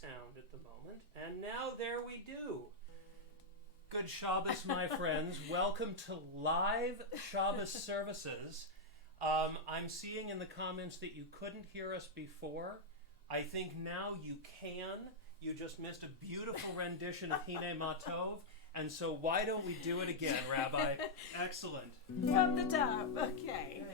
sound at the moment. And now there we do. Good Shabbos, my friends. Welcome to live Shabbos services. I'm seeing in the comments that you couldn't hear us before. I think now you can. You just missed a beautiful rendition of Hine Matov. And so why don't we do it again, Rabbi? Excellent. From the top, okay.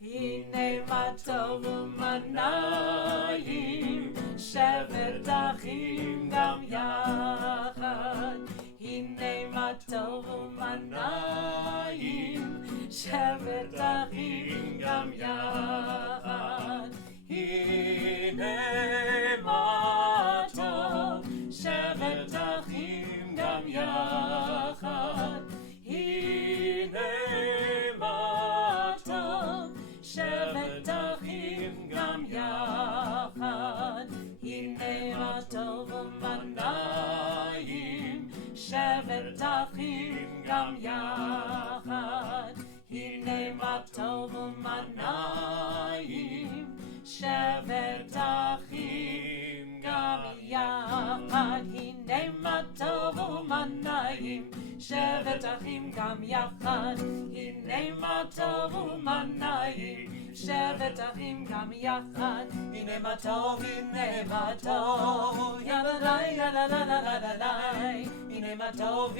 Hine Matov u'manayim, shevet achim gam yachad. Hine Matov u'manayim, shevet achim gam yachad. Hine Matov, shevet achim gam yachad. Hine Matov, shevet achim gam yachad. Hine Matov u'manayim, shevet achim gam yachad. Hine Matov u'manayim, shevet achim gam yachad. Hine Matov u'manayim, shevet achim gam yachad. Hine Matov u'manayim, shevet achim gam yachad. Hine Matov, yalalai, yalalalalai. Hine Matov,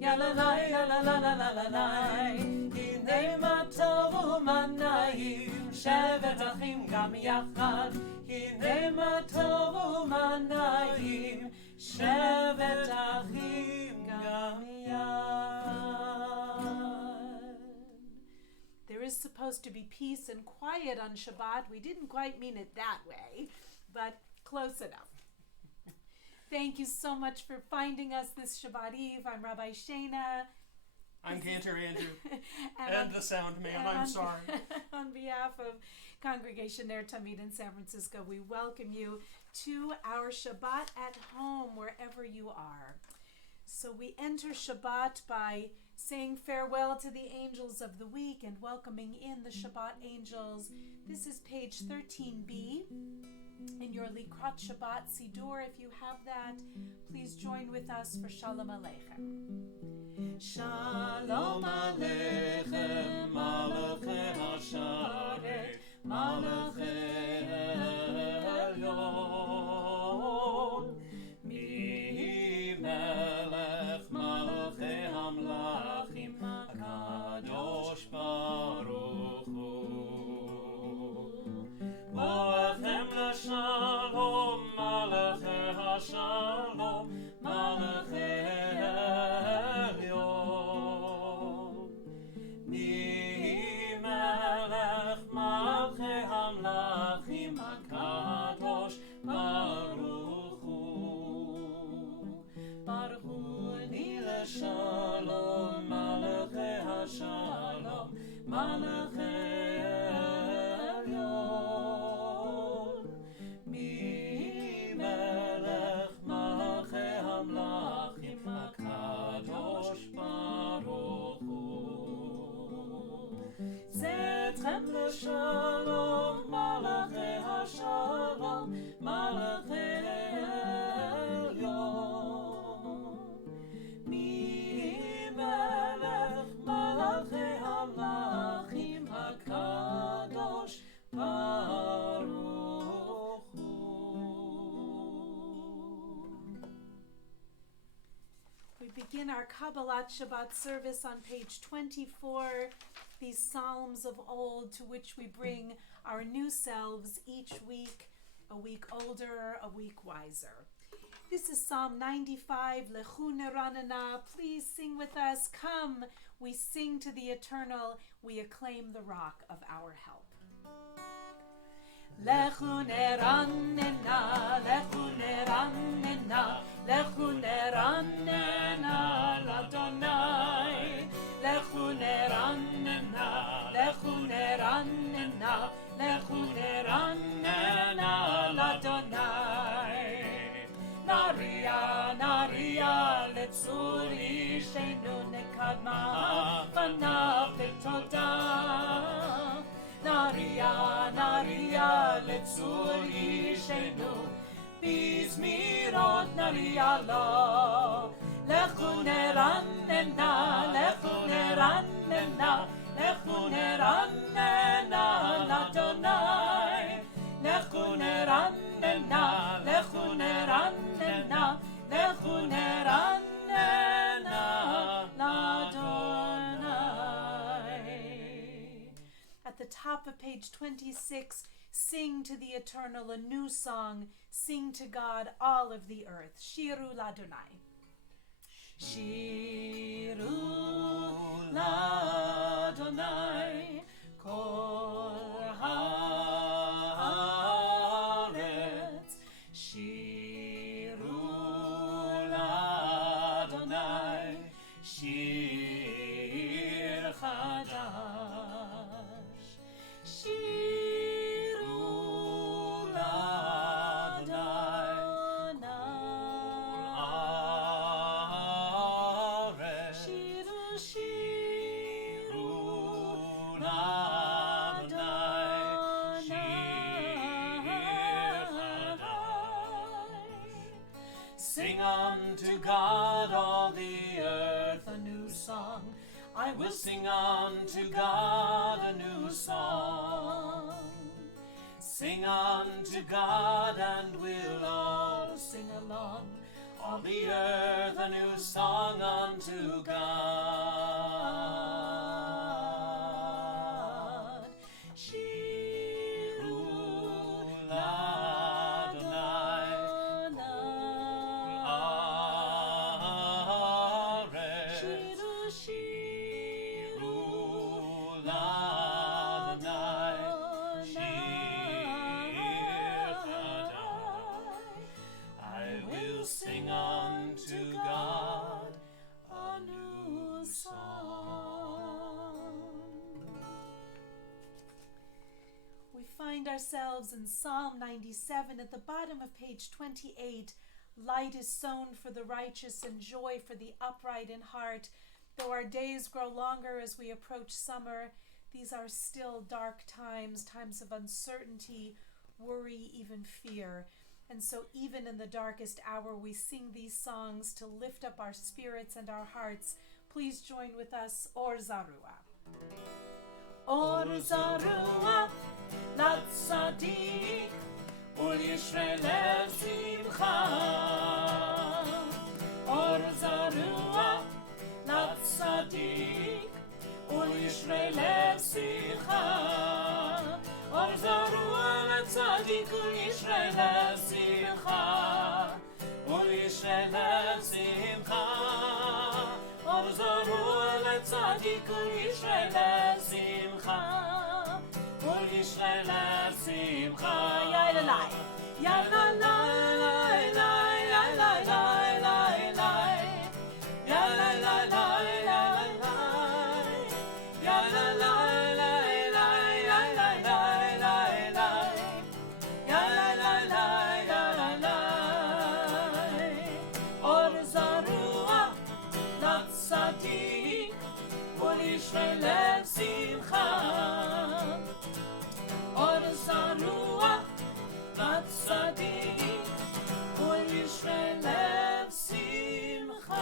yalalai, yalalalalai. Hine Matov u'manayim, shevet achim gam yachad. Hine Matov u'manayim, shevet achim gam yachad. There is supposed to be peace and quiet on Shabbat. We didn't quite mean it that way, but close enough. Thank you so much for finding us this Shabbat Eve. I'm Rabbi Shana. I'm Cantor Andrew. and the sound man, I'm sorry. On behalf of Congregation NER TAMID in San Francisco, we welcome you to our Shabbat at home, wherever you are. So we enter Shabbat by saying farewell to the angels of the week and welcoming in the Shabbat angels. This is page 13b in your Likrat Shabbat Siddur. If you have that, please join with us for Shalom Aleichem. Shalom Aleichem, Malachei HaSharet, Malachei Elyon, Mi Melech Malachei Hamlachim, HaKadosh Baruch Hu. Boachem l'shalom, Malachei HaShalom, Malachei Elyon. Mi Melech Malachei Hamlachim, HaKadosh Baruch Hu. Baruch Hu ni l'shalom, Malachei HaShalom, Malachei Elyon. Mi Melech Malachei Hamlachim, HaKadosh Baruch Hu. Zetchem l'shalom, Malachei HaShalom, Malachei Elyon. Mi Melech Malachei Hamlachim, HaKadosh Baruch Hu. We begin our Kabbalah Shabbat service on page 24, these Psalms of old to which we bring our new selves each week, a week older, a week wiser. This is Psalm 95, Lechu Neranana. Please sing with us. Come, we sing to the eternal, we acclaim the rock of our help. Lechu Neranena, Lechu Neranena, Lechu Neranena, Ladonai. Lechu Neranena, Lechu Neranena, Lechu Neranena, Ladonai. Naria, Naria, Letzur Ishenu Nekadma, Fanav B'todah. Naria, Naria, Letzur צור אישנו, בזמירות נריע לו. לכו נרננה, לכו נרננה, לכו נרננה לאדוני. לכו נרננה, לכו נרננה, לכו נרננה לאדוני. At the top of page 26, sing to the Eternal a new song. Sing to God, all of the earth. Shiru l'Adonai. Shiru l'Adonai kol haaretz. Shiru l'Adonai shir chadash. Shiru Sing unto God, all the earth, a new song. I will sing unto God a new song. Sing unto God, and we'll all sing along. All the earth a new song unto God. Shiru l'Adonai haaretz. Shiru l'Adonai shir chadash. I will sing unto God a new song. We find ourselves in Psalm 97 at the bottom of page 28. Light is sown for the righteous and joy for the upright in heart. Though our days grow longer as we approach summer, these are still dark times, times of uncertainty, worry, even fear. And so even in the darkest hour, we sing these songs to lift up our spirits and our hearts. Please join with us, Or Zarua. Or Zarua, Latzadik, Ul Yisrael Lev Simcha. Or Zarua, Latzadik, Ul Yisrael Lev Simcha. Or Zarua, Latzadik, Ul Yisrael Lev Simcha. Ul Yisrael Lev Simcha. Or Zarua, Latzadik, Ul Yisrael Lev Simcha. Ul Yisrael Lev Simcha. Yalalai, yalalai, yalalai, Lev Simcha. Or Zarua, Latzadik, Ul Yisrael Lev Simcha.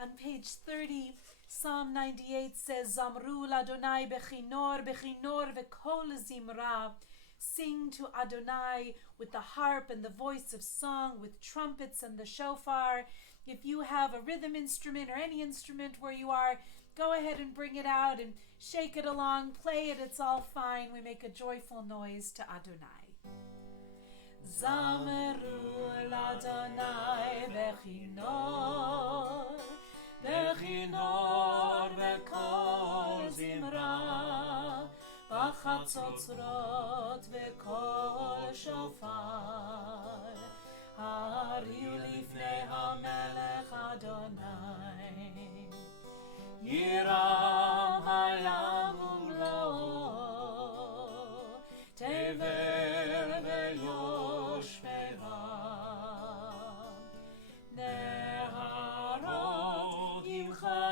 On page 30, Psalm 98 says, Zamru l'Adonai bechinor, bechinor v'kol zimra. Sing to Adonai with the harp and the voice of song, with trumpets and the shofar. If you have a rhythm instrument or any instrument where you are, go ahead and bring it out and shake it along, play it, it's all fine. We make a joyful noise to Adonai. Zameru l'Adonai bechinor, bechinor v'kol zimra, b'chatzotzrot v'kol shofar. Hariu lifnei hamelech Adonai, Yiram hayam umlo, Tever ve'yoshveham, Neharot yimcha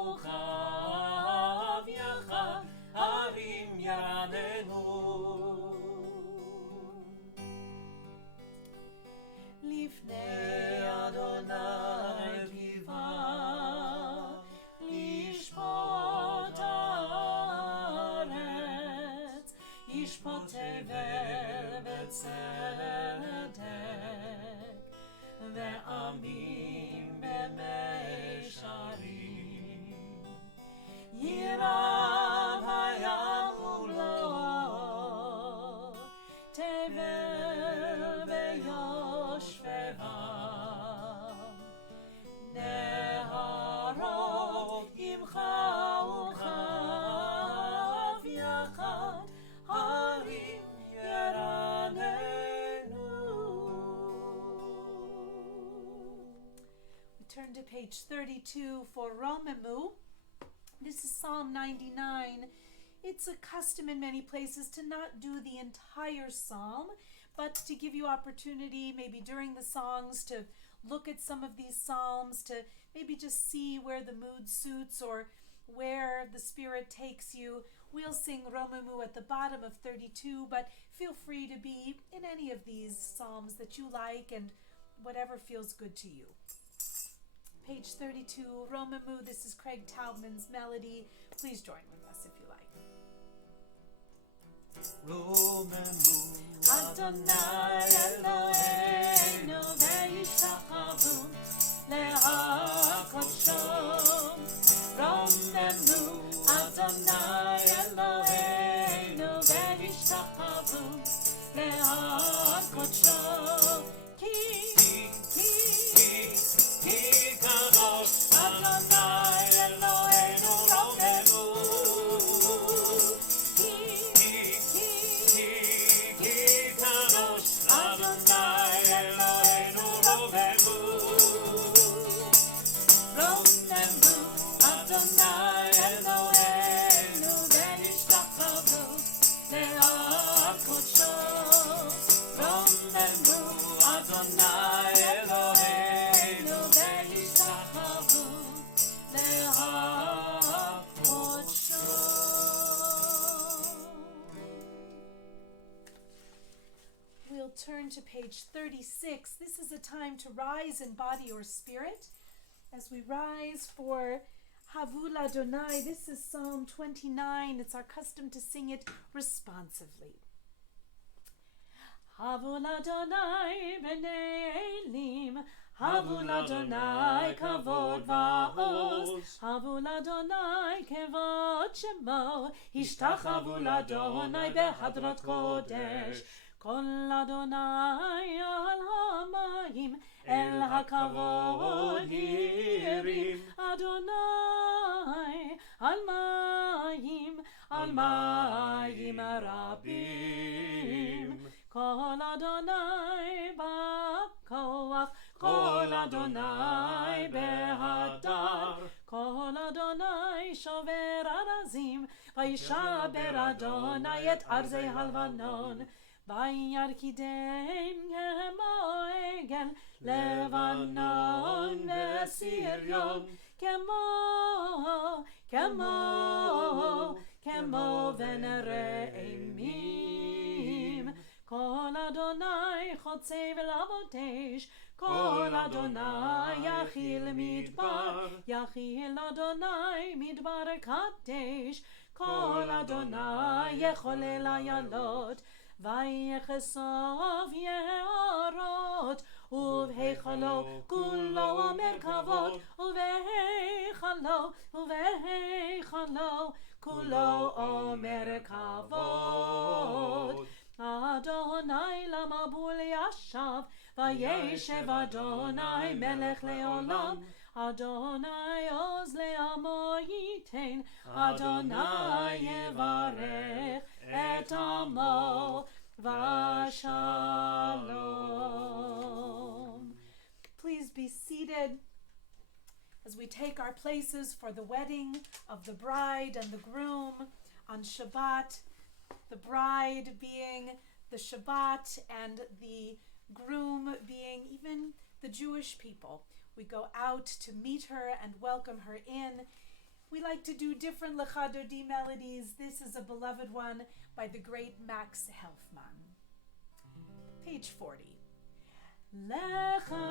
uchav yachad, Harim yarane משפטי וצדק ועמים במישרים ירב הים ומלואו תבל ויושביה נהרות ימחה וכף יחד הרים ירננו. We turn to page 32 for Romemu. This is Psalm 99. It's a custom in many places to not do the entire psalm, but to give you opportunity maybe during the songs to look at some of these psalms, to maybe just see where the mood suits or where the Spirit takes you. We'll sing Romemu at the bottom of 32, but feel free to be in any of these psalms that you like and whatever feels good to you. Page 32, Romemu. This is Craig Taubman's melody. Please join with us if you like. Romemu Adonai Eloheinu ve'yishtachavu le'hakodsho. Romemu Adonai Eloheinu ve'yishtachavu le'hakodsho. Ki kadosh Adonai Eloheinu Romemu. Turn to page 36. This is a time to rise in body or spirit. As we rise for Havul Adonai, this is Psalm 29. It's our custom to sing it responsively. Havul Adonai b'nei Elim, Havul Adonai kavod va'oz, Havul Adonai kevod shemo, Ishtachavu Adonai behadrat kodesh. Kol Adonai al hamayim el hakavod yirim. Adonai al mayim rabim. Kol Adonai ba'koach, Kol Adonai behadar, Kol Adonai shover arazim, vayishaber Adonai et arzei halvanon. Vayarkidem kemoegel Levanon veSirion, kemo venereimim. Kol Adonai chotzei v'lavotesh, Kol Adonai yachil Adonai midbar kadesh, Kol Adonai yecholel hayalot. ויחשוף יערות ובהיכלו כולו אומר כבוד ובהיכלו כולו אומר כבוד. אדוני למבול ישב וישב אדוני מלך לעולם. אדוני עוז לעמו ייתן, אדוני יברך את עמו v'shalom. Please be seated as we take our places for the wedding of the bride and the groom on Shabbat. The bride being the Shabbat and the groom being even the Jewish people. We go out to meet her and welcome her in. We like to do different Lecha Dodi melodies. This is a beloved one by the great Max Helfman. Page 40. Lecha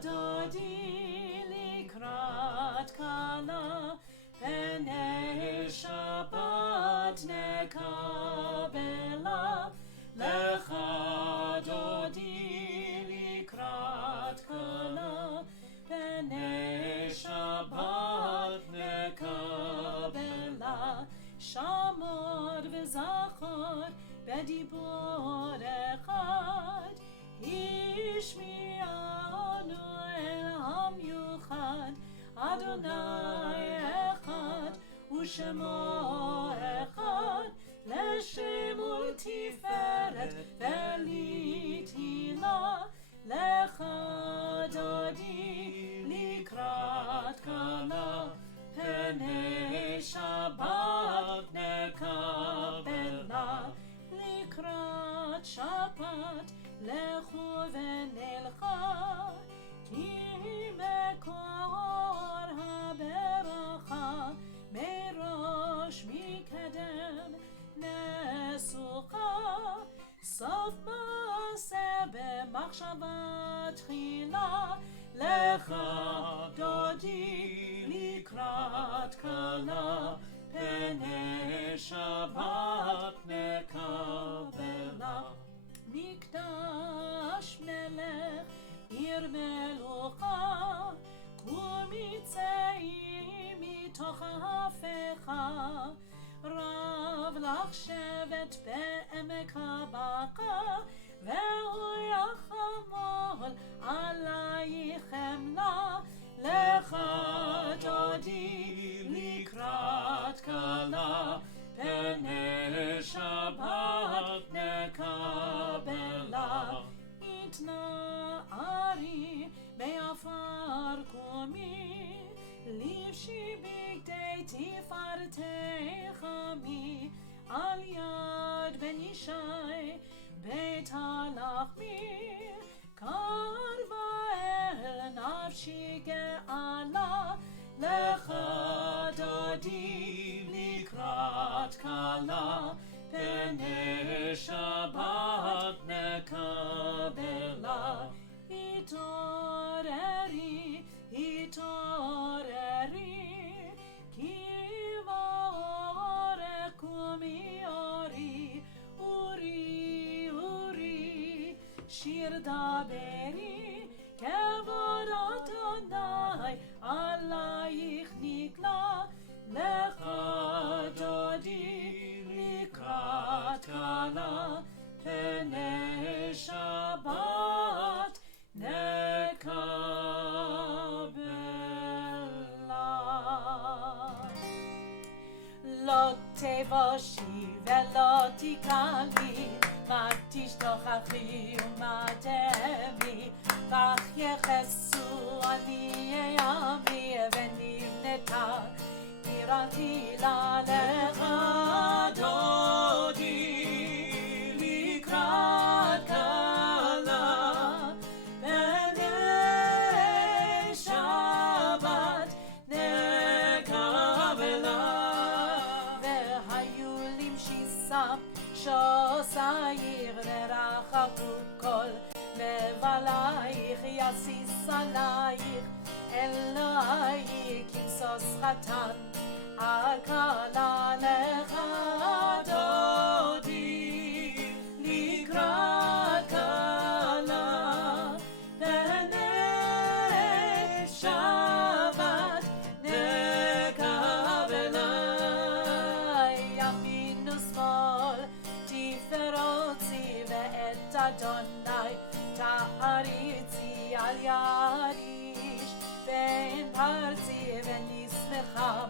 Dodi likrat kala P'nei Shabbat nekabela בדיבור אחד, השמיענו אל המיוחד, אדוני אחד ושמו אחד, לשם ולתפארת ולתהילה, לך דודי לקראת כלה, פני שבת נקבלה, לקראת שבת לכו ונלכה, כי מקור הברכה מראש מקדם נסוכה, סוף מעשה במחשבה תחילה, לך דודי לקראת כלה, פני שבת נקבלה. מקדש מלך עיר מלוכה, קומי צאי מתוך ההפכה, רב לך שבט בעמק הבקע, והוא יחמול עלייך חמלה, לך דודי לקראת כלה, פני שבת נקבלה. התנערי מעפר קומי, לבשי בגדי תפארתך עמי, על יד בן ישי בית הלחמי, קרבה אל נפשי גאלה, לך דודי לקראת כלה, פני שבת נקבלה. התעוררי, התעוררי, כי באורך קומי אורי, אורי, אורי, שיר דברי, כבוד אדוני עלייך נגלה, לך דודי לקראת כלה, פני שבת נקבלה. לא תבושי ולא תקלי, מה תשתוכחי ומה תמי, כך יחסו עניי עמי, ונבנתה עיר עתילה, לך דודי לקראת כלה, פני שבת נקבלה. והיו למשיסה שוסייך, ורחבו כל מבלייך, יסיס עלייך אלייך כמסוס חתן, הכלה לך דודי לקראת כלה, פני שבת נקבלה. ימין ושמאל תפרוצי, ואת אדוני תעריצי, על יריש בין פרצי ונשמחה,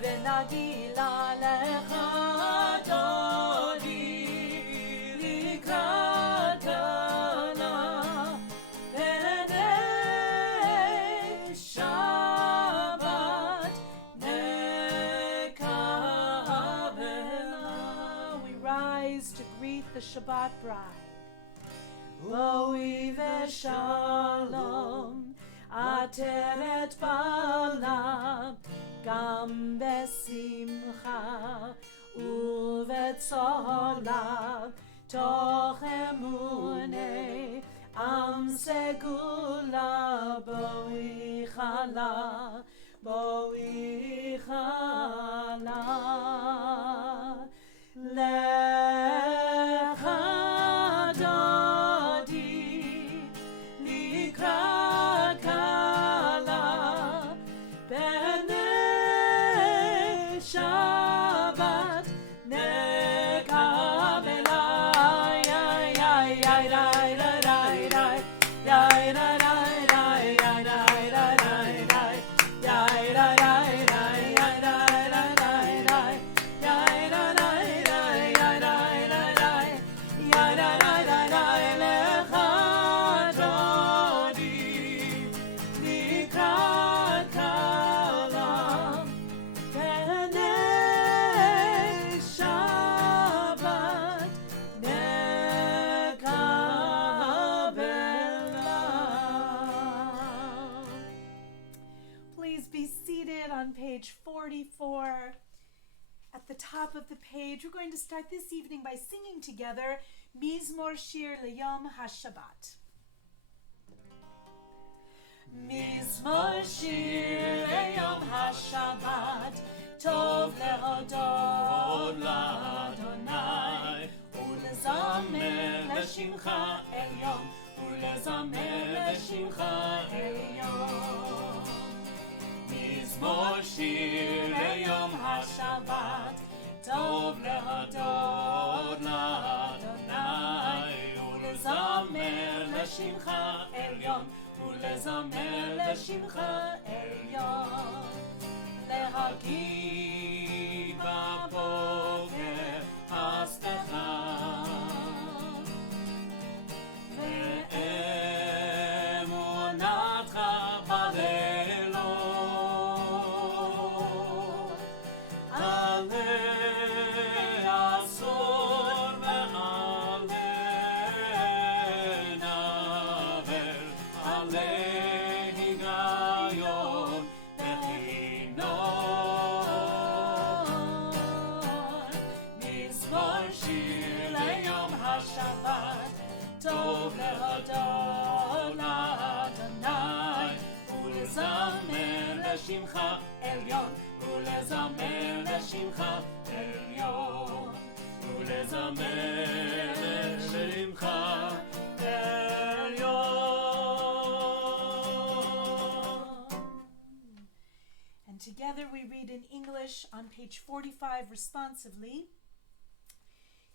ונגילה לך דודי לקראת כלה, פני שבת נקבלה. We rise to greet the Shabbat bride. בואי ושלום, עטרת בעלה, גם בשמחה ובצהלה, תוך אמוני עם סגולה. בואי חלה, בואי חלה, לך דודי לקראת כלה, פני שבת נקבלה. Please be seated on page 44. At the top of the page, we're going to start this evening by singing together Mizmor Shir Leyom HaShabbat. Mizmor Shir Leyom HaShabbat, Tov lehodot l'Adonai, ulezamer l'shimcha elyon, ulezamer l'shimcha elyon. Mizmor Shir Leyom HaShabbat, Tov lehodot l'Adonai, ulezamer l'shimcha elyon, ulezamer l'shimcha elyon. להגיד בבוקר הסתך ואמונתך בלילות עלי עשור ועלי נבל עלי היגיון טוב להודות לאדוני ולזמר לשמך עליון ולזמר לשמך עליון ולזמר לשמך עליון. And together we read in English on page 45 responsively.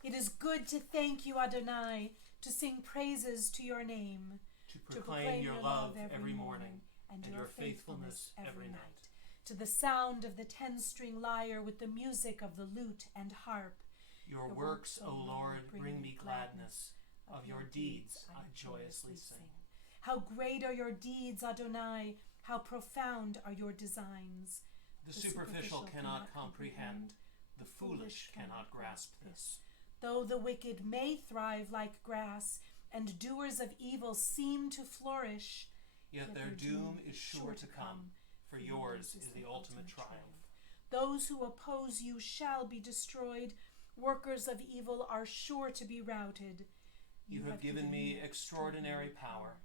It is good to thank you, Adonai, to sing praises to your name, to proclaim your love every morning, and your faithfulness every night. To the sound of the 10-string lyre with the music of the lute and harp. Your works, O Lord, bring me gladness. Of your deeds I joyously sing. How great are your deeds, Adonai! How profound are your designs! The superficial cannot comprehend. The foolish cannot grasp this. Though the wicked may thrive like grass, and doers of evil seem to flourish, yet their doom is sure to come, for yours is the ultimate triumph. Those who oppose you shall be destroyed. Workers of evil are sure to be routed. You have given me extraordinary power.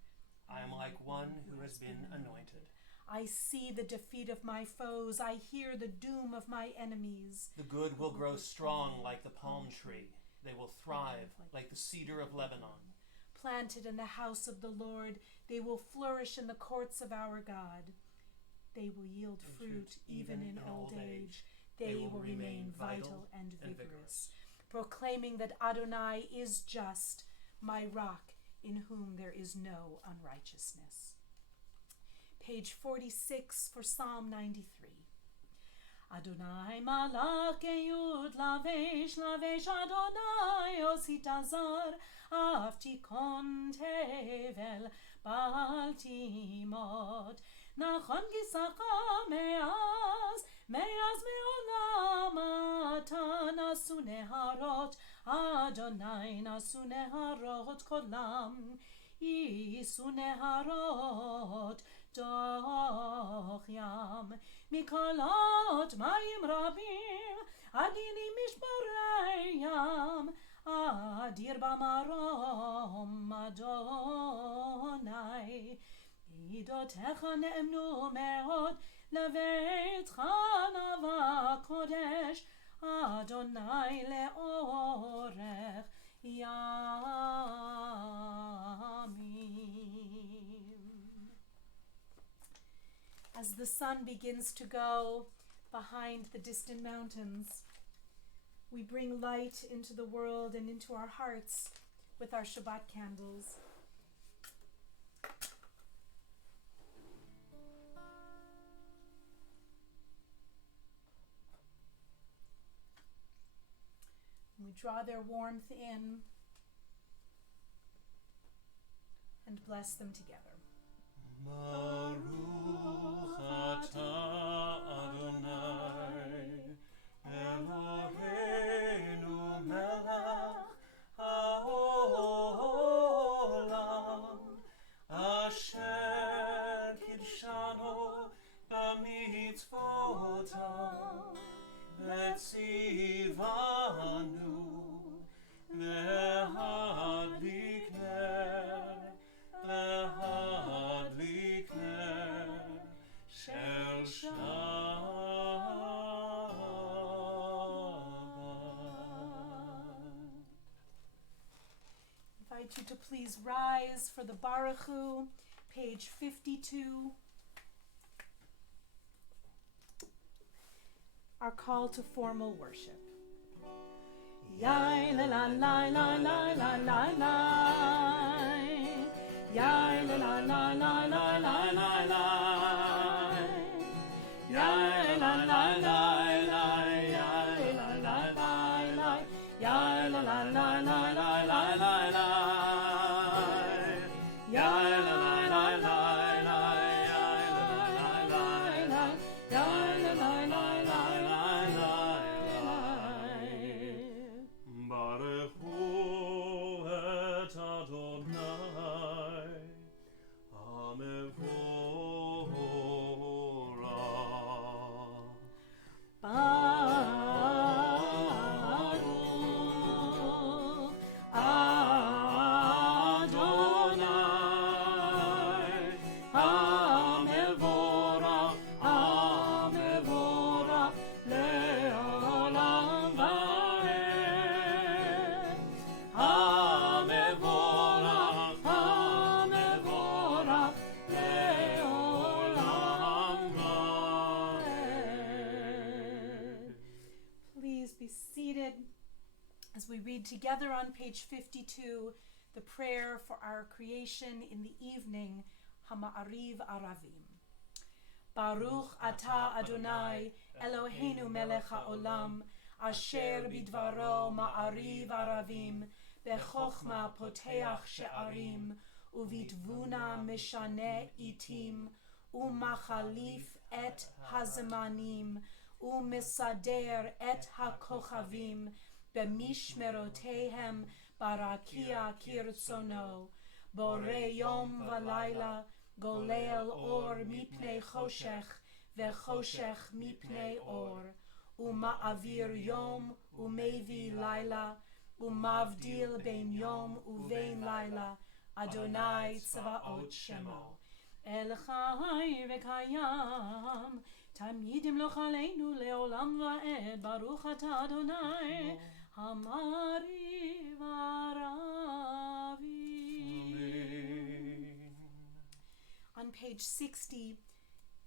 I am like one who has been anointed. I see the defeat of my foes. I hear the doom of my enemies. The good will grow strong like the palm tree. They will thrive like the cedar of Lebanon. Planted in the house of the Lord, they will flourish in the courts of our God. They will yield fruit even in old age. They will remain vital and vigorous, proclaiming that Adonai is just, my rock, in whom there is no unrighteousness. Page 46 for Psalm 93. Adonai malach yud lavesh lavesh Adonai osit azar avtikon tevel bal timot nachon gisacha meaz me'olam ata nasu neharot Adonai nasu neharot kolam yisu neharot doch yam Mikolot mayim rabim adini mishbarayam adir bamarom Adonai midotecha ne'emnu me'od leveitcha nava kodesh Adonai le'orech yamim. As the sun begins to go behind the distant mountains, we bring light into the world and into our hearts with our Shabbat candles. We draw their warmth in and bless them together. Baruch atah Adonai Eloheinu melech haolam asher kidshanu b'mitzvotav v'tzivanu להדליק נר של I invite you to please rise for the Baruch Hu, page 52. Our call to formal worship. Yai la la la la la la la la. Yai la la la la la la la la. Yai la la la la. Yai la la la la. Yai la la la la la la la la. Yai la la la la la. Yai la la la la. Yai la la la la la. Baruch hu et Adonai HaMevorach. As we read together on page 52 the prayer for our creation in the evening, Hama'ariv Aravim. Baruch Ata Adonai Eloheinu Melech HaOlam Asher Bidvaro Ma'ariv Aravim Bechochma Poteach She'arim Uvitvuna Meshane Itim Umachalif et Hazemanim Umesader et HaKochavim B'mishmerotehem barakia kirtzono Borei yom v'layla golel or mipnei choshech v'choshech mipnei or Uma'avir yom umevi layla Umavdil bein yom uvein layla Adonai tzvaot shemo El chai v'kayam Tamidim loch aleinu leolam va'ed Baruch ata Adonai Hamariv Aravim. On page 60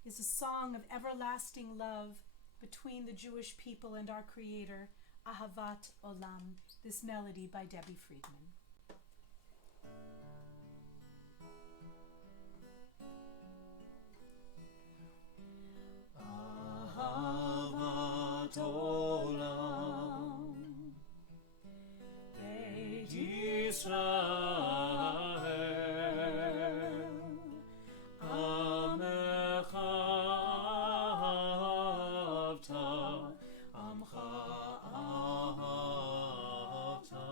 is a song of everlasting love between the Jewish people and our Creator, Ahavat Olam, this melody by Debbie Friedman. Ahavat Olam Beit Yisrael Amecha ahavta Amcha ahavta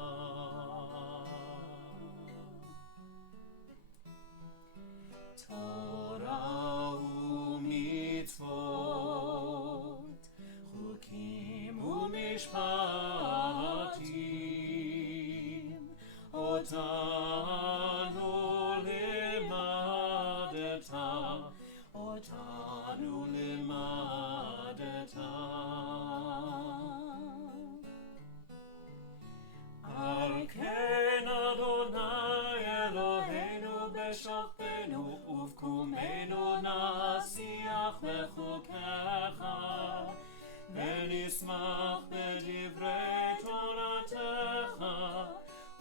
Torah u'mitzvot Chukim u'mishpatim Otanu limadeta Otanu limadeta Arken Adonai Eloheinu b'shachbenu uvkumenu nasiach mechukecha v'nismach b'divrei toratecha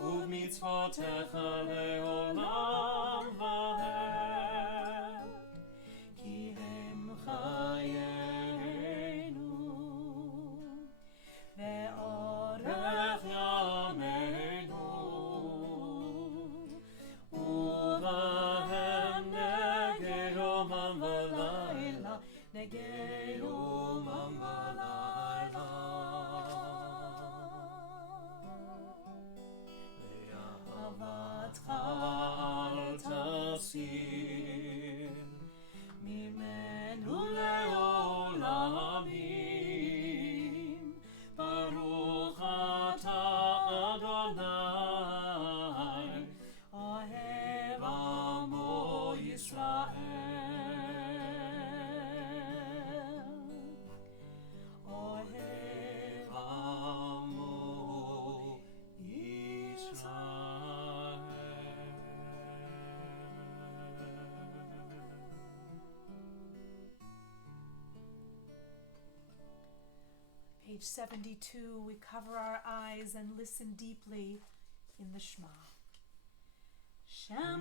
ובמצוותיך לעולם ועד כי הם חיינו ואורך ימינו ובהם נגי יומם ולילה נגי יומם ולילה אל תסיר ממנו page 72, we cover our eyes and listen deeply in the Shema. Shema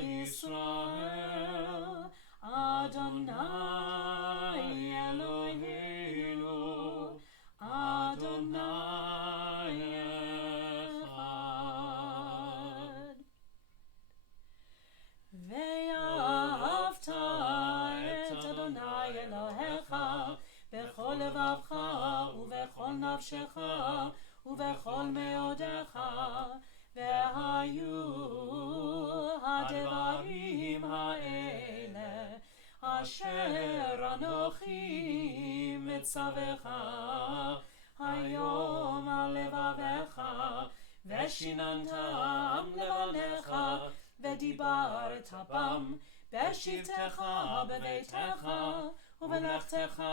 Yisrael, Adonai Eloheinu, Adonai Echad. Ve'ahavta et Adonai Elohecha bechol levavcha uvechol nafshecha uvechol meodecha ve'hayu hadevarim ha'ele asher anochi mitzavecha hayom al levavecha ve'shinantam levanecha ve'dibarta bam be'shivtecha beveitecha uvelechtecha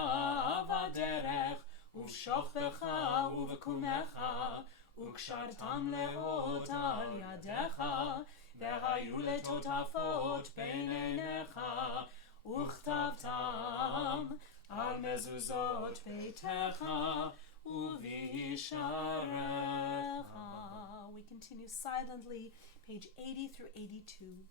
v'derech uv'shochbecha uv'kumecha וקשרתם לאות על ידיך, והיו לטוטפות בין עיניך, וכתבתם על מזוזות ביתך ובישעריך. We continue silently, page 80 through 82.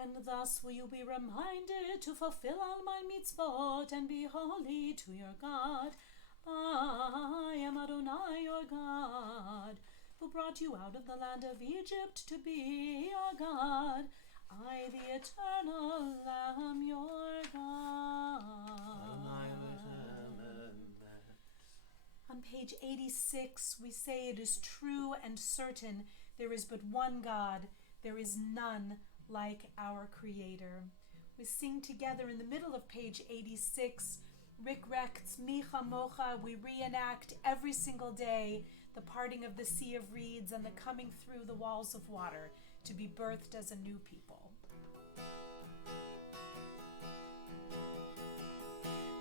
And thus will you be reminded to fulfill all my mitzvot and be holy to your God. I am Adonai your God, who brought you out of the land of Egypt to be your God. I, the eternal, am your God. On page 86, we say it is true and certain there is but one God, there is none like our Creator. We sing together in the middle of page 86, Rik Rekts Micha Mocha. We reenact every single day the parting of the Sea of Reeds and the coming through the walls of water to be birthed as a new people.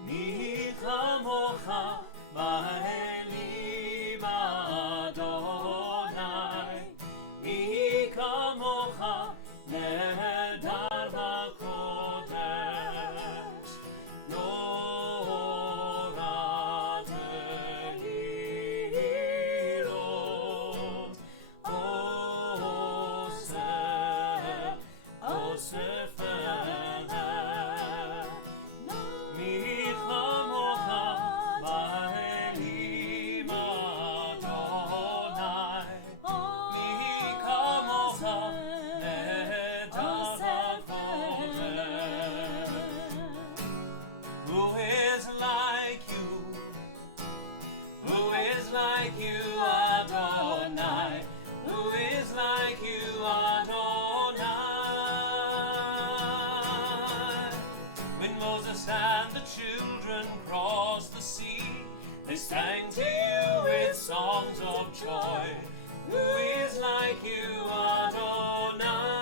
Micha Mocha Ba'elim Adonai, Micha Mocha Nehedar v'kodesh, Nora tehilot, Osef Erev, Micha Mocha Ba'elim Adonai, Micha Mocha like you, Adonai? Who is like you, Adonai? When Moses and the children crossed the sea, they sang to you with songs of joy. Who is like you, Adonai?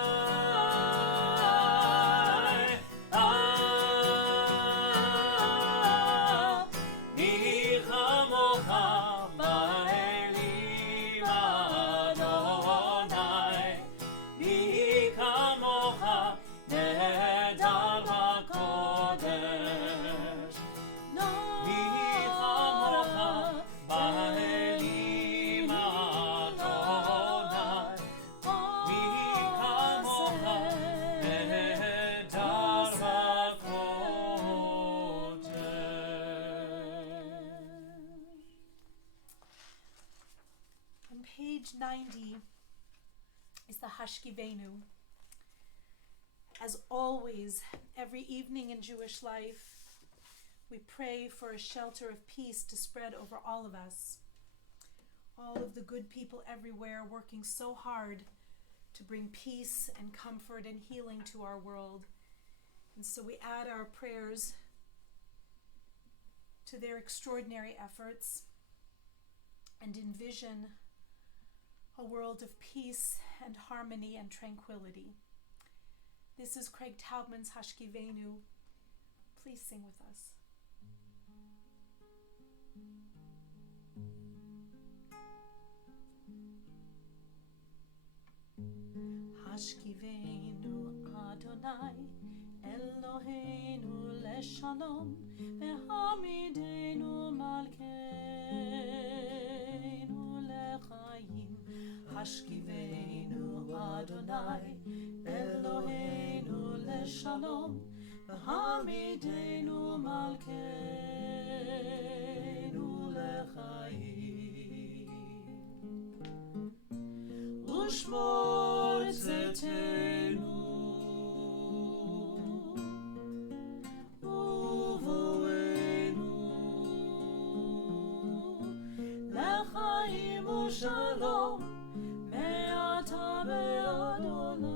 Page 90 is the Hashkivenu. As always, every evening in Jewish life, we pray for a shelter of peace to spread over all of us. All of the good people everywhere working so hard to bring peace and comfort and healing to our world. And so we add our prayers to their extraordinary efforts and envision a world of peace and harmony and tranquility. This is Craig Taubman's Hashkivenu. Please sing with us. Hashkivenu Adonai Eloheinu leshalom Vehamidenu malkeinu lechayim. Hashkivenu Adonai Eloheinu leshalom Vehamidenu malkeinu lechayim. Ushmor tzedkenu Shalom, me'ata be'adonai.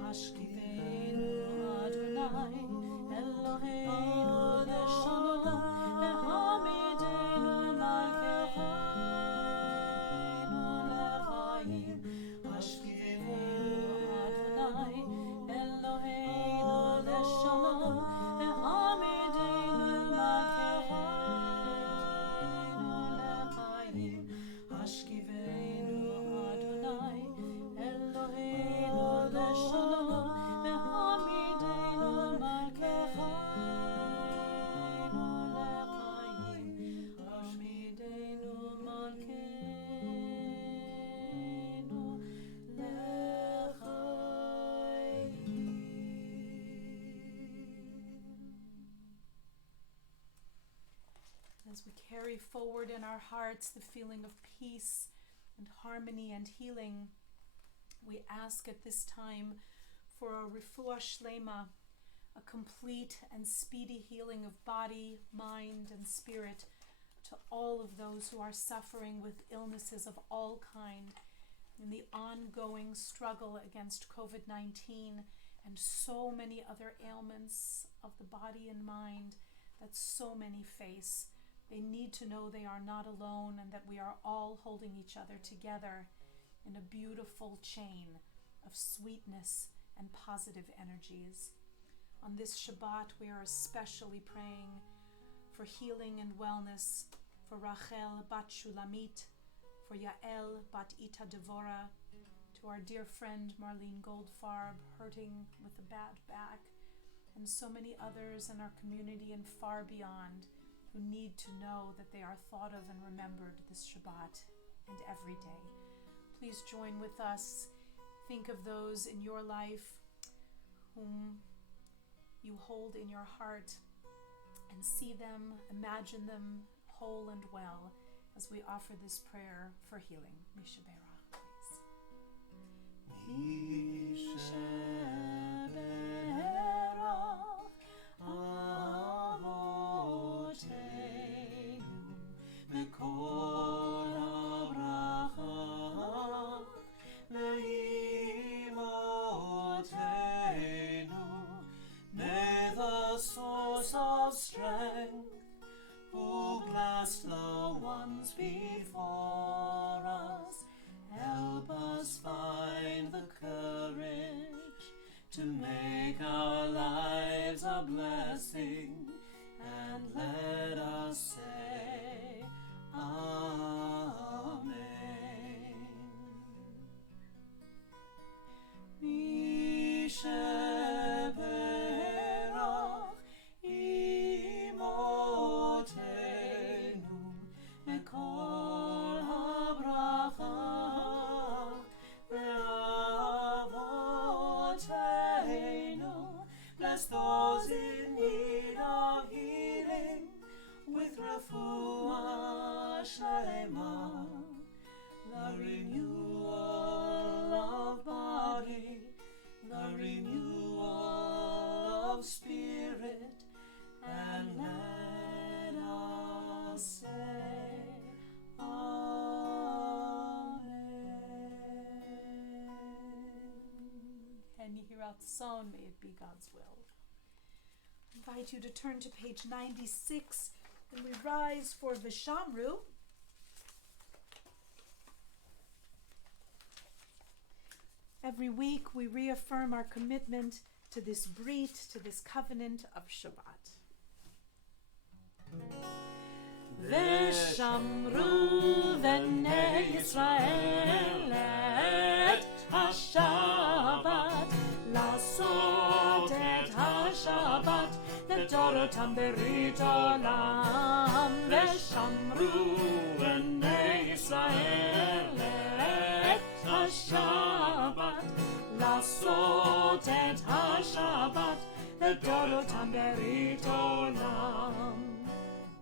Hashkivenu Adonai, Eloheinu leshalom, ve'hamidenu malkeinu lechayim. Hashkivenu Adonai, Eloheinu leshalom. As we carry forward in our hearts the feeling of peace and harmony and healing, we ask at this time for a refuah shlema, a complete and speedy healing of body, mind, and spirit to all of those who are suffering with illnesses of all kind in the ongoing struggle against COVID-19 and so many other ailments of the body and mind that so many face. They need to know they are not alone and that we are all holding each other together in a beautiful chain of sweetness and positive energies. On this Shabbat, we are especially praying for healing and wellness for Rachel Bat Shulamit, for Yael Bat Ita Devora, to our dear friend Marlene Goldfarb, hurting with a bad back, and so many others in our community and far beyond who need to know that they are thought of and remembered this Shabbat and every day. Please join with us. Think of those in your life whom you hold in your heart and see them, imagine them whole and well as we offer this prayer for healing. Misha Berach, please. Misha Mekol habracha le'imotenu, may the source of strength who blessed the ones before us help us find the courage to make our lives a blessing, and let us say Amen. Misheberach imotenu mekol habracha ve'avotenu. Bless those in need of healing with refuah shlema, the renewal of body, the renewal of spirit, and let us say Amen. Can you hear out the song? May it be God's will. I invite you to turn to page 96, and we rise for Vishamru. Every week we reaffirm our commitment to this brit, to this covenant of Shabbat. V'shamru b'nei Yisrael et ha-Shabbat, לעשות את השבת לדורותם ברית עולם. ושמרו בני ישראל את השבת, לעשות את השבת לדורותם ברית עולם.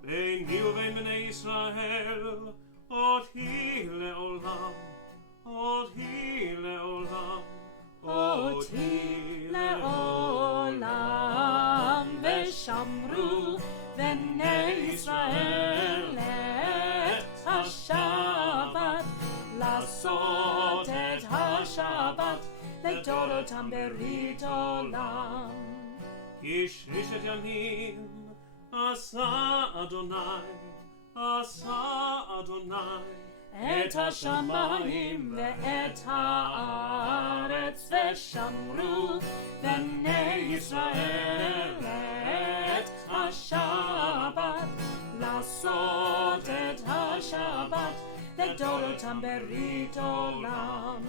ביני ובין בני ישראל עוד היא לעולם, עוד היא לעולם, עוד היא לעולם. ושמרו בני ישראל את השבת, לעשות את השבת לדורותם ברית עולם. כי ששת ימים עשה אדוני את השמיים ואת הארץ, ושמרו בני ישראל את השבת, לעשות את השבת לדורותם ברית עולם.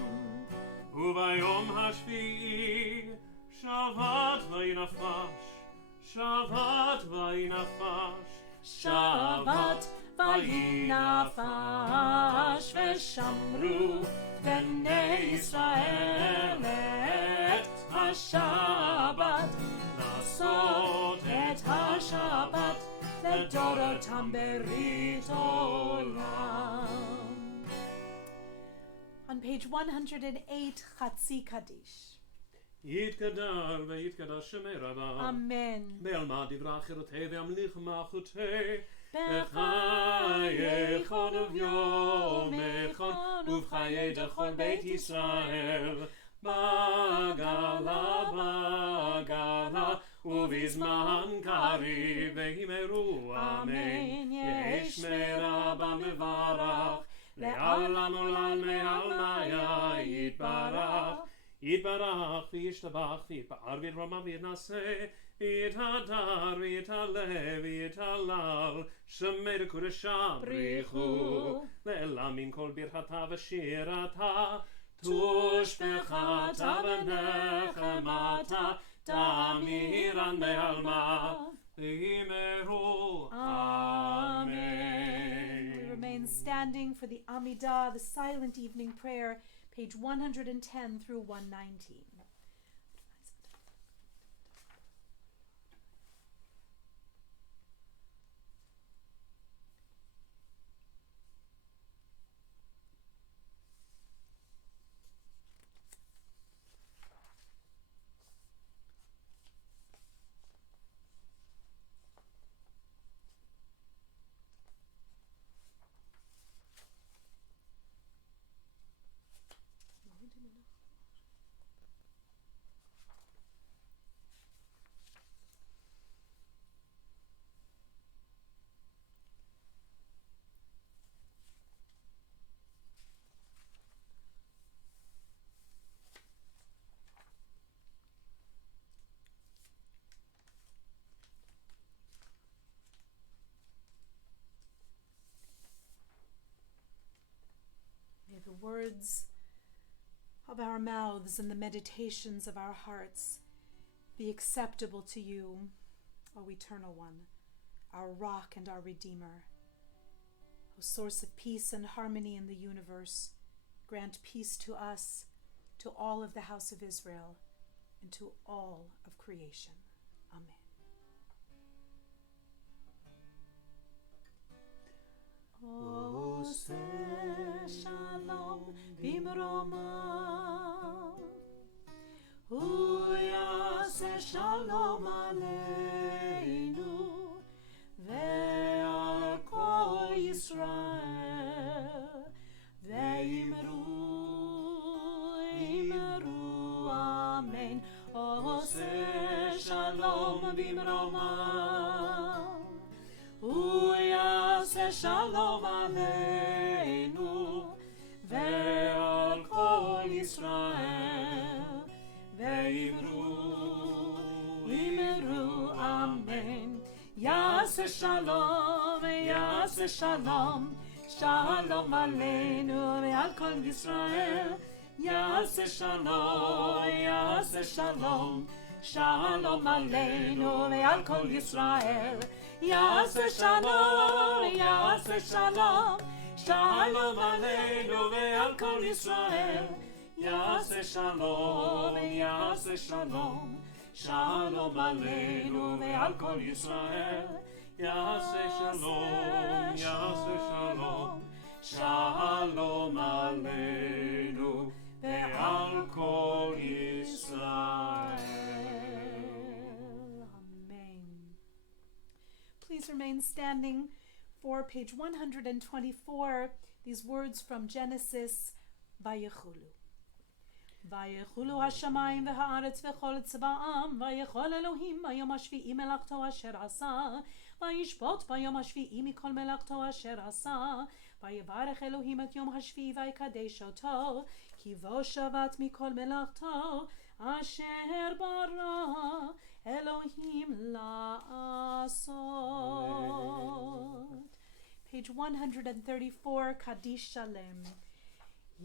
וביום השביעי שבת וינפש, שבת וינפש, שבת וינפש. ושמרו בני ישראל את השבת, לעשות את השבת לדורותם ברית עולם. On page 108, Chatzi Kaddish. יתגדל ויתקדש שמי רבה. אמן. בעלמא דברה חירותי והמליך מלכותי, בחייכון וביומכון ובחיי דכל בית ישראל, בגלה ובזמן קריב והימרו אמן. יש מרבה מברך לעולם עולם מעלמיה יתברך, יתברך וישתבח ויתפאר ויתרומם ויתנשא ויתהדר ויתעלה ויתהלל, שמי לקודשם בריחו לעילא מן כל ברכתה ושירתה, תושבחתה ונחמתה תמירן בעלמא והימרו אמן. We remain standing for the Amidah, the silent evening prayer, page 110 through 119. May the words of our mouths and the meditations of our hearts be acceptable to you, O Eternal One, our Rock and our Redeemer. O source of peace and harmony in the universe, grant peace to us, to all of the house of Israel, and to all of creation. Amen. Ose shalom bimroma, hu yaseh shalom aleinu ve'al kol Yisrael, ve'imru amen. Ose shalom bimroma, hu yaseh shalom aleinu ve'al kol Yisrael, Ya'aseh shalom, ya'aseh shalom, shalom aleinu ve'al kol Yisrael. Ya'aseh shalom, ya'aseh shalom, shalom aleinu ve'al kol Yisrael. Ya'aseh shalom, ya'aseh shalom, shalom aleinu ve'al kol Yisrael. Ya'aseh shalom, ya'aseh shalom, shalom aleinu ve'al kol Yisrael. Ya'aseh shalom, ya'aseh shalom, shalom aleinu ve'al kol Yisrael. Amen. Please remain standing for page 124, these words from Genesis, Vayechulu. ויחולו השמיים והארץ וכל צבאם, ויכל אלוהים ביום השביעי מלאכתו אשר עשה, וישפוט ביום השביעי מכל מלאכתו אשר עשה, ויברך אלוהים את יום השביעי ויקדש אותו, כי בו שבת מכל מלאכתו אשר ברא אלוהים לעשות. Page 134, קדיש שלם.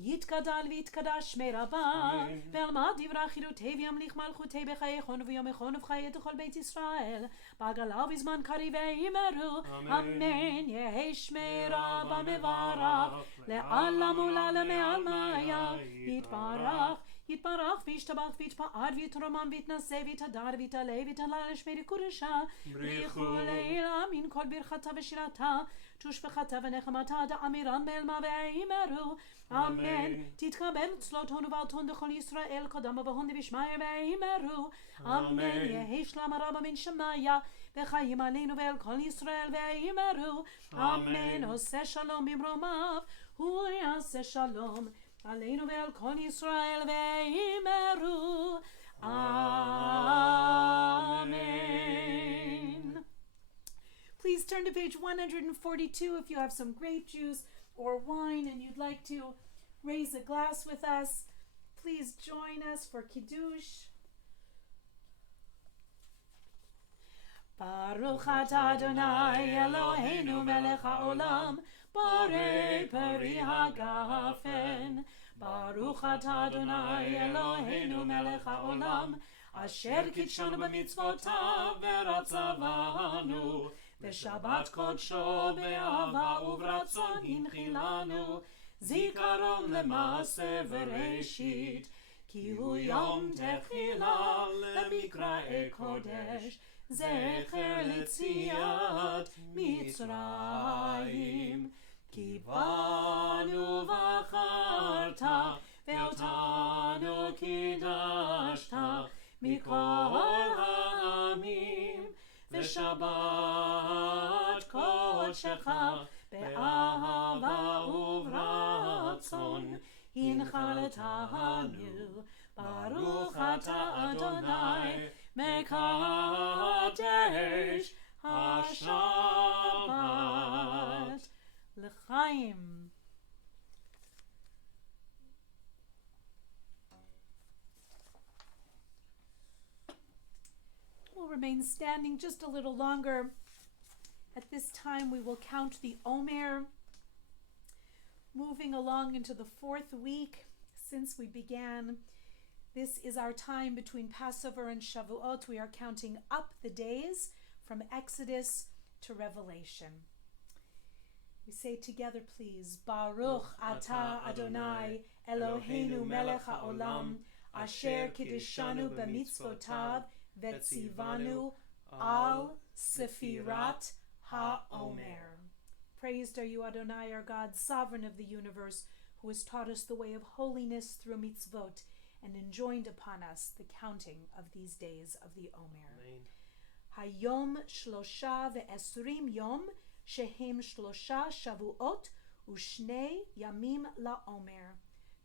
יתגדל ויתקדש שמי רבה, ואלמד דברי חירותי וימליך מלכותי בחייכון ויומכון ובחיי כל בית ישראל, בעגלה ובזמן קריב ויאמרו אמן. יהי שמי רבה מברך לעלם ולעלמי עלמיה. יתברך יתברך וישתבח ויתפאר ויתרומם ויתנשא ויתהדר ויתעלה ויתהלל לשמי קודשה, בריחו לעילם מן כל ברכתה ושירתה, תושבחתה ונחמתה דאמירן באלמה ויאמרו אמן. תתקבל צלותון ובלטון דכל ישראל, קודם ובהון דבשמיא ויאמרו אמן. יהי שלום רבה מן שמיה וחיים עלינו ואל כל ישראל ויאמרו אמן. עושה שלום במרומיו, הוא יעשה שלום עלינו ועל כל ישראל ויאמרו amen. Please turn to page 142 if you have some grape juice or wine and you'd like to raise a glass with us. Please join us for Kiddush. Baruch atah Adonai Eloheinu melech haolam, borei peri hagafen. Baruch atah Adonai Eloheinu melech haolam, asher kitshanu b'mitzvotav v'ratzavanu, v'shabbat kodsho be'ahava u'v'ratzon hinchilanu, zikaron lema'aseh v'reishit, ki hu yom techila lemikra'e kodesh, zecher letziat Mitzrayim. כי בנו בחרת ואותנו קידשת מכל העמים, ושבת קודשך באהבה וברצון הנחלתנו. ברוך אתה אדוני מקדש השבת. L'chaim. We'll remain standing just a little longer. At this time we will count the Omer, moving along into the fourth week since we began. This is our time between Passover and Shavuot. We are counting up the days from Exodus to Revelation. We say together, please, Baruch atah Adonai Eloheinu melech haolam, asher kiddushanu b'mitzvotav v'tzivanu al sefirat ha'omer. Praised are you, Adonai, our God, sovereign of the universe, who has taught us the way of holiness through mitzvot and enjoined upon us the counting of these days of the Omer. Hayom shlosha ve'esrim yom shehem shlosha shavuot u'shnei yamim la'omer.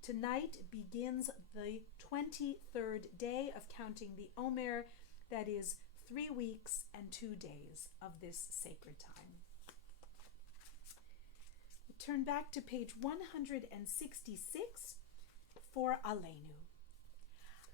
Tonight begins the 23rd day of counting the Omer, that is 3 weeks and 2 days of this sacred time. We turn back to page 166 for Aleinu.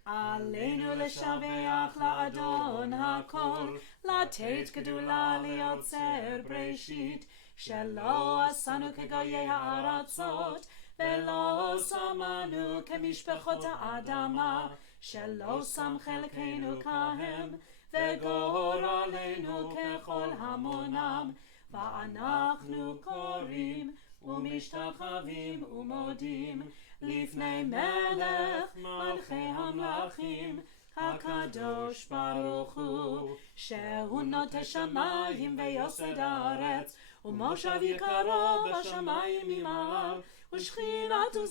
עלינו לשבח לאדון הכל, לתת גדולה ליוצר בראשית, שלא עשנו כגויי הארצות, ולא שמנו כמשפחות האדמה, שלא שם חלקנו כהם, וגורלנו ככל המונם, ואנחנו קוראים ומשתחווים ומודים לפני מלך מלכי המלכים, הקדוש ברוך הוא, שהוא נוטה שמיים ויוסד הארץ, ומושב יקרו בשמיים ממעל, ושכינתו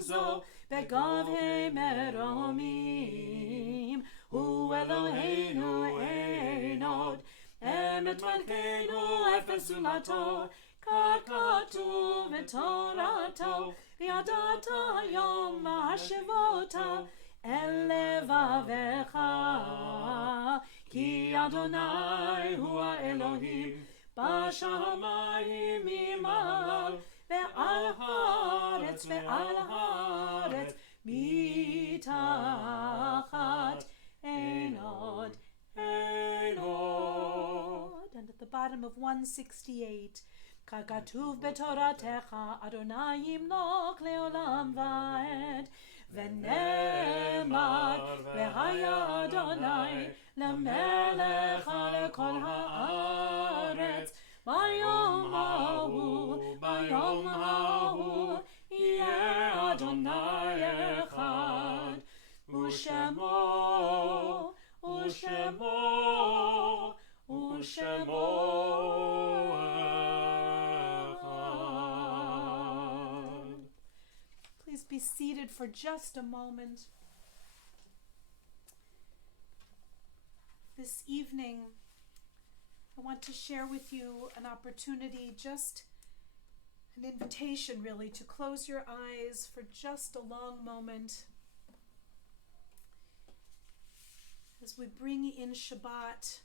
זו בגבהי מרומים. הוא אלוהינו אין עוד, אמת מלכנו אפס זולתו, ככתוב בתורתו, וידעת היום להשבותה אל לבבך, כי אדוני הוא האלוהים בשמיים ממעל, ועל הארץ מתחת אין עוד. And at the bottom of 168, ככתוב בתורתך, אדוני ימלוך לעולם ועד, ונאמר, והיה אדוני למלך על כל הארץ, ביום ההוא יהיה אדוני אחד, ושמו אחד. Please be seated for just a moment. This evening, I want to share with you an opportunity, just an invitation really, to close your eyes for just a long moment as we bring in Shabbat.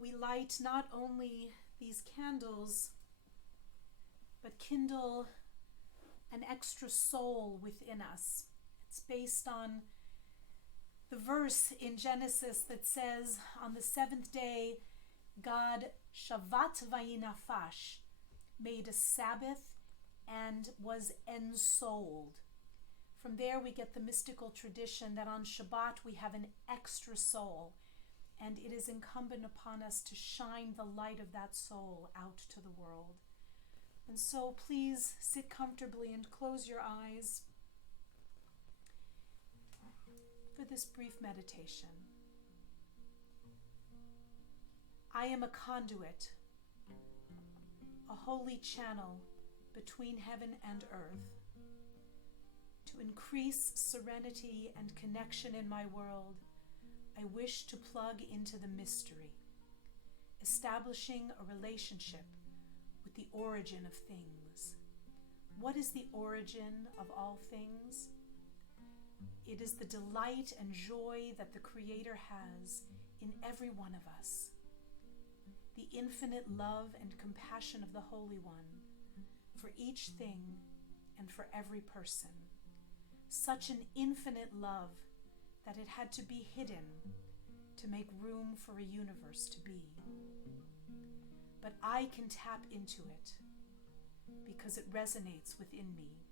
We light not only these candles, but kindle an extra soul within us. It's based on the verse in Genesis that says, on the seventh day, God Shavat vayinafash, made a Sabbath and was ensouled. From there we get the mystical tradition that on Shabbat we have an extra soul, and it is incumbent upon us to shine the light of that soul out to the world. And so please sit comfortably and close your eyes for this brief meditation. I am a conduit, a holy channel between heaven and earth. To increase serenity and connection in my world, I wish to plug into the mystery, establishing a relationship with the origin of things. What is the origin of all things? It is the delight and joy that the Creator has in every one of us, the infinite love and compassion of the Holy One for each thing and for every person. Such an infinite love that it had to be hidden to make room for a universe to be. But I can tap into it because it resonates within me.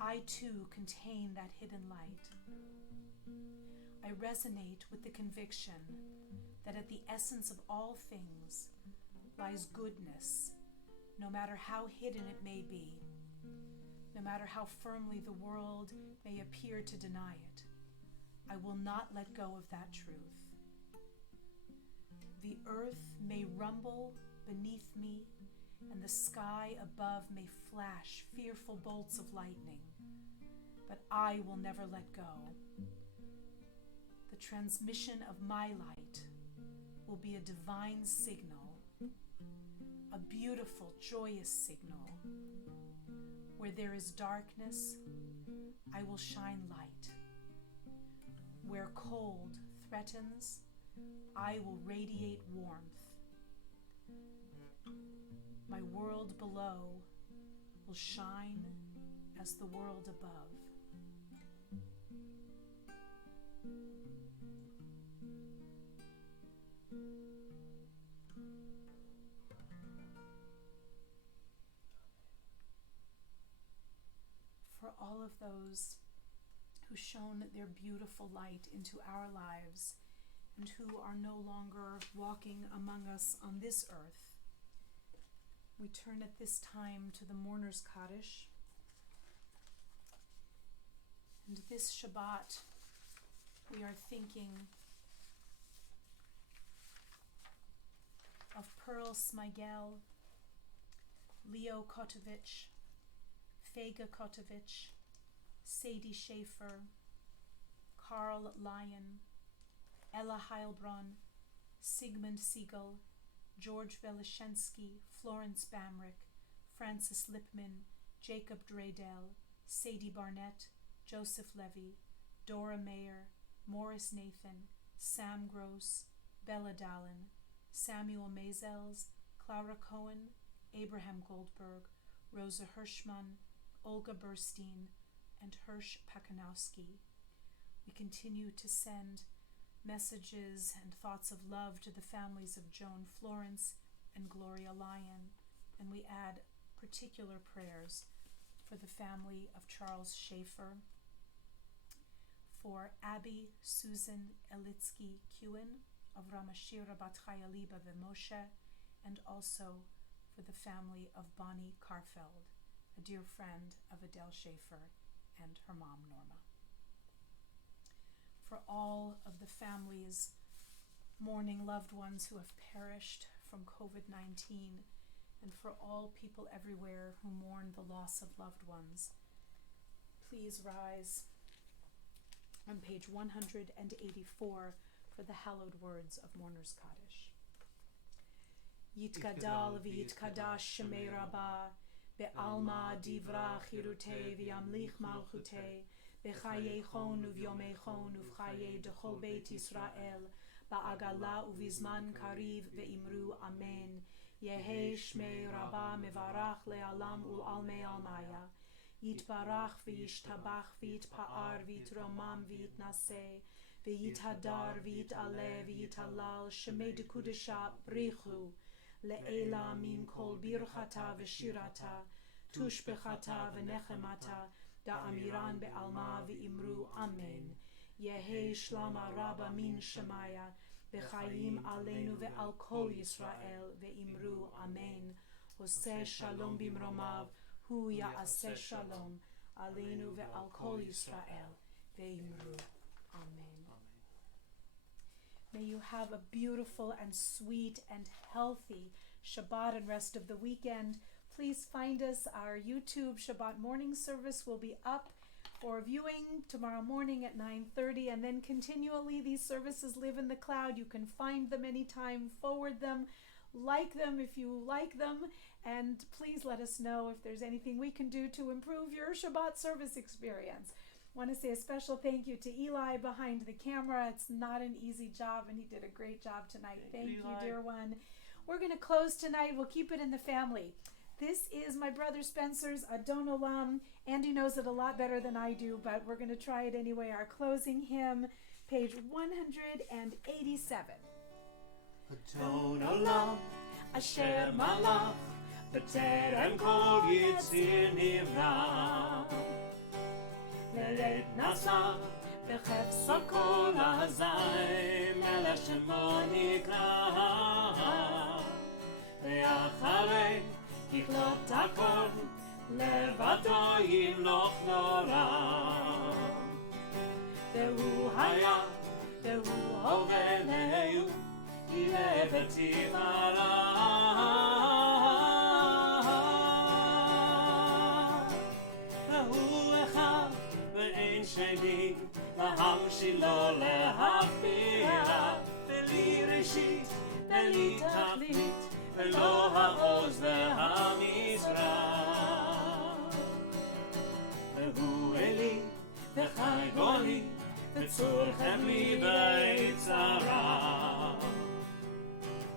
I too contain that hidden light. I resonate with the conviction that at the essence of all things lies goodness, no matter how hidden it may be, no matter how firmly the world may appear to deny it. I will not let go of that truth. The earth may rumble beneath me, and the sky above may flash fearful bolts of lightning, but I will never let go. The transmission of my light will be a divine signal, a beautiful, joyous signal. Where there is darkness, I will shine light. Where cold threatens, I will radiate warmth. My world below will shine as the world above. For all of those who shone their beautiful light into our lives and who are no longer walking among us on this earth, we turn at this time to the Mourner's Kaddish. And this Shabbat, we are thinking of Pearl Smigel, Leo Kotovich, Fega Kotovich, Sadie Schaefer, Carl Lyon, Ella Heilbronn, Sigmund Siegel, George Velishensky, Florence Bamrick, Francis Lipman, Jacob Dreydale, Sadie Barnett, Joseph Levy, Dora Mayer, Morris Nathan, Sam Gross, Bella Dallin, Samuel Mazels, Clara Cohen, Abraham Goldberg, Rosa Hirschman, Olga Burstein, and Hirsch Pakanowski. We continue to send messages and thoughts of love to the families of Joan Florence and Gloria Lyon, and we add particular prayers for the family of Charles Schaefer, for Abby Susan Elitsky Kewen of Ramashira Bat Chaya Liba V'Moshe, and also for the family of Bonnie Karfeld, a dear friend of Adele Schaefer and her mom Norma. For all of the families mourning loved ones who have perished from COVID-19, and for all people everywhere who mourn the loss of loved ones, please rise on page 184 for the hallowed words of Mourner's Kaddish. Yitkadal v'yitkadash shemei Rabbah, be'alma divra chirutei v'yamlich malchutei, b'chayeichon uvyomeichon uv'chayei dechol beit Yisrael, ba'agala uvizman kariv ve'imru amen, yehei shmei Rabbah mevarach le'alam ul'almei almaya, yitbarach v'yishtabach v'yitpa'ar v'yitromam v'yitnaseh, v'yithadar v'yit'aleh v'yitalal shemei dekudesha brichu, le'ela min kol birchata v'shirata, tushbechata v'nechemata, da'amiran be'alma v'imru amen. Yehei shlama rabba min shemaya, v'chayim aleinu ve'al kol Yisrael ve'imru amen. Oseh shalom bimromav, hu ya'aseh shalom, aleinu ve'al kol Yisrael ve'imru amen. May you have a beautiful and sweet and healthy Shabbat and rest of the weekend. Please find us. Our YouTube Shabbat morning service will be up for viewing tomorrow morning at 9:30, and then continually these services live in the cloud. You can find them anytime, forward them, like them if you like them, and please let us know if there's anything we can do to improve your Shabbat service experience. I want to say a special thank you to Eli behind the camera. It's not an easy job, and he did a great job tonight. Thank you, dear one. We're going to close tonight. We'll keep it in the family. This is my brother Spencer's Adon Olam. Andy knows it a lot better than I do, but we're going to try it anyway. Our closing hymn, page 187. Adon Olam, Asher Malach, B'terem kol Yitzir Nivra. לעת נסע בחפצו כל הזין, מלך שמו נקרא, ואחרי ככלות הכל, לבדו ימלוך נורא. והוא היה, והוא הווה להיו, יהיה ותפארה. שני, להמשילו להכפירה, בלי ראשית, בלי תכלית, ולא העוז והמזרח. והוא אלי, וחי גולי, וצור חמלי ביצרה.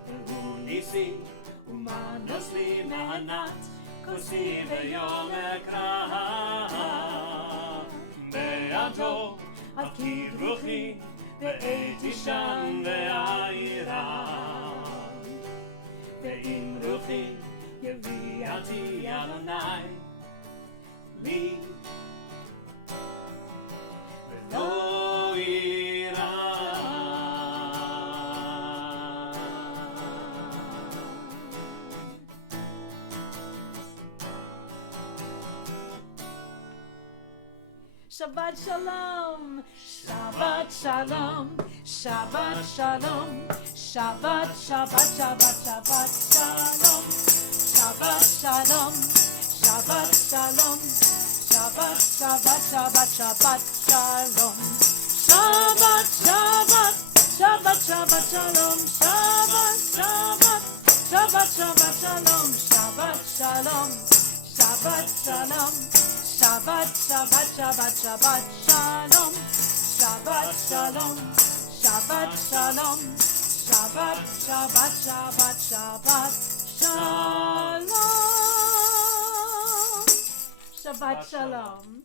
והוא ניסי, ומנוס לי מענת, כוסי ויום אקרא. בידו Akid ruchi ve'et ishan ve'ayiram ve'im ruchi yeviati Adonai li ve'lo Shabbat shalom, Shabbat shalom, Shabbat shalom, Shabbat, Shabbat, Shabbat, Shabbat shalom, Shabbat shalom, Shabbat shalom, Shabbat, Shabbat, Shabbat, Shabbat shalom, Shabbat, Shabbat, Shabbat, Shabbat shalom, Shabbat, Shabbat, Shabbat, Shabbat shalom, Shabbat shalom, Shabbat shalom. Shabbat, Shabbat, Shabbat, Shabbat, Shalom. Shabbat, Shalom. Shabbat, Shalom. Shabbat, Shabbat, Shabbat, Shabbat, Shalom. Shabbat, Shalom.